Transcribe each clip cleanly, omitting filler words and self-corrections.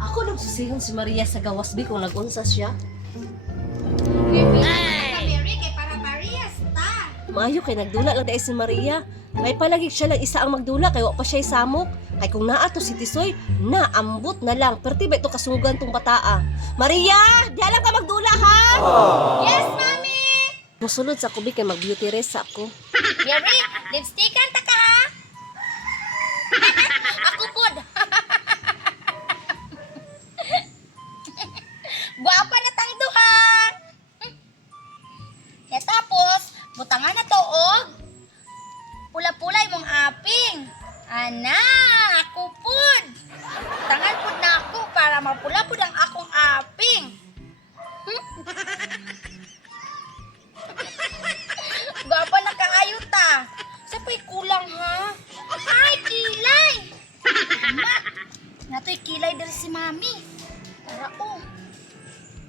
Ako nagsusihon si Maria sa gawas bi kung nagunsa siya. Mary, kay para parehas ta. Maayo kay nagdula lang dahil si Maria. May palagi siya lang isa ang magdula kay wa pa siya samok. Kay kung naa to si Tisoy, naambot na lang. Perti ba ito kasugan tong bataa? Maria! Diyan lang ka magdula ha! Yes, Mami! Musulod sa kubi kay mag-beauty rest ako. Mary, lipstickan ta ka ha? Ako pod. Guwapa na tang duha. Ya tapos, butangan na to og pula-pulay mong aping. Ana, ako pod. Butangan pod na ako para mapula pod ang akong aping. Guwapa na kaayo ta. Sapay kulang ha. Ay, kilay. Ma, nato'y kilay dari si Mami. Tara oh.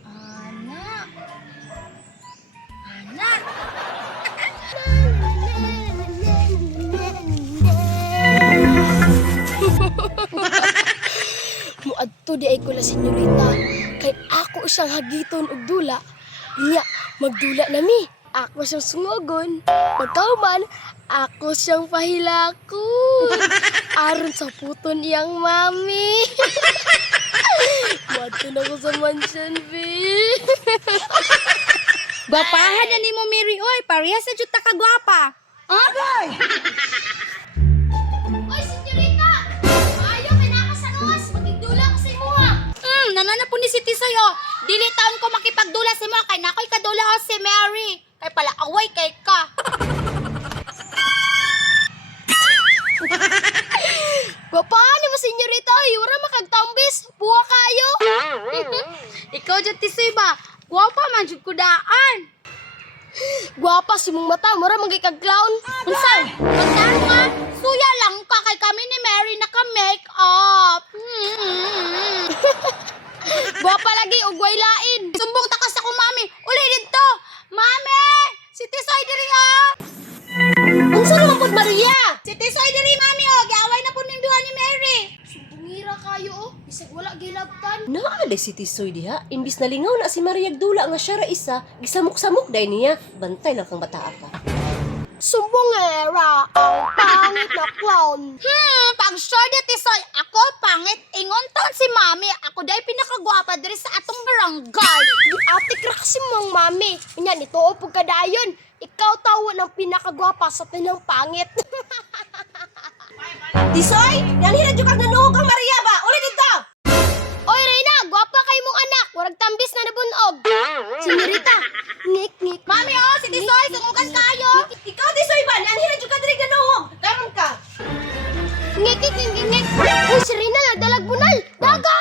Anak. Anak. Muadto di ay ko la senyorita. Kay ako siyang hagiton og dula. Nya, magdula na mi. Ako siyang sungogon. Pagkauman, ako siyang pahilako. Aron sa puton iyang mami. Muadto na ko sa mansion, be. Gwapahan na ni mo, Mary. Oy, parehas sa juta ka gwapa. Agay! Oy, senyorita! Maayo, kinakasanuas. Magigdula ko sa imuha. Nanana po ni si Tisoy, oh. Dili taon ko makipagdula si mo. Kay nakoy kadula ho si Mary. Kay pala away kay ka. Gwapahan mo, senyorita. Yura makagtambis. Buwa kayo. Ikaw dyan, Tisoy ba? Gwapa man jud kudaan. Gwapa si mong mata. Mura magikag-clown. Unsay? Magtaro nga. Suya lang ka kay kami ni Mary naka-make up. Gwapa lagi og way lain. Sumbong ta ka sa kong mami. Uli dito. Mami! Si Tisoy diri oh. Unsa naman pod Maria? Si Tisoy diri mami oh. Giaway na po ning duha ni Mary. Sumbungira kayo oh. Bisag wala gilabtan. Naala si Tisoy diha. Imbis na lingaw na si Maria dula nga siya ra isa, gisamok-samok day niya. Bantay lang kang bataa ka. Sumbungera ang pangit na clown. Pag sure di Tisoy, ako pangit. Ingon taon si mami. Ako day pinakagwapa diri sa atong barangay. Giatik ra kasi mong mami. Nya nito o pagkadayon. Ikaw tawo ng pinakagwapa sa tinang pangit. Tisoy, nanghira jud kag nanuhog ang Maria ba? Uli dito. Oy Reyna, gwapa kay mong anak. Warag tambis na nabunog. Senyorita, ngik-ngik. Mami oh, si Tisoy, sungugan kayo. Ikaw Tisoy ba? Nanghira jud kag diri nanuhog. Karon ka. Ngik-ngik-ngik-ngik. Uy, si Reyna nagdalag bunal. Daga!